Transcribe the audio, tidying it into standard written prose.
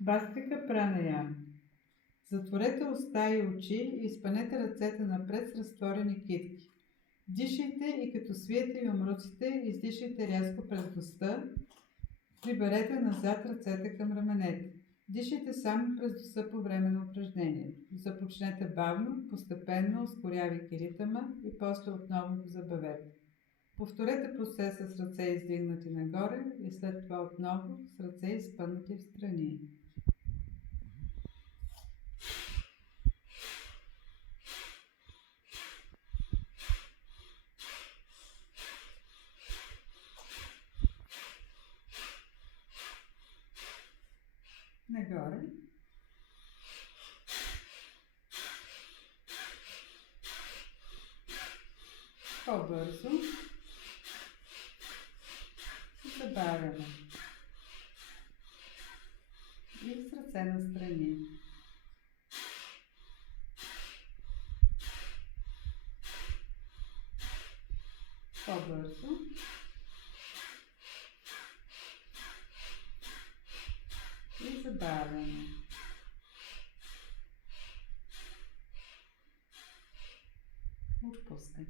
Бастика пранаям. Затворете уста и очи и изпънете ръцете напред с разтворени китки. Дишайте и като свиете юмруците, издишайте рязко през носа. Приберете назад ръцете към раменете. Дишайте само през носа по време на упражнението. Започнете бавно, постепенно, ускорявайки ритъма и после отново го забавете. Повторете процеса с ръце издигнати нагоре и след това отново с ръце изпънати в страни. Нагоре. По-бързо. Забавяме. И с ръце настрани. По-бързо. И забавяме. Отпускане.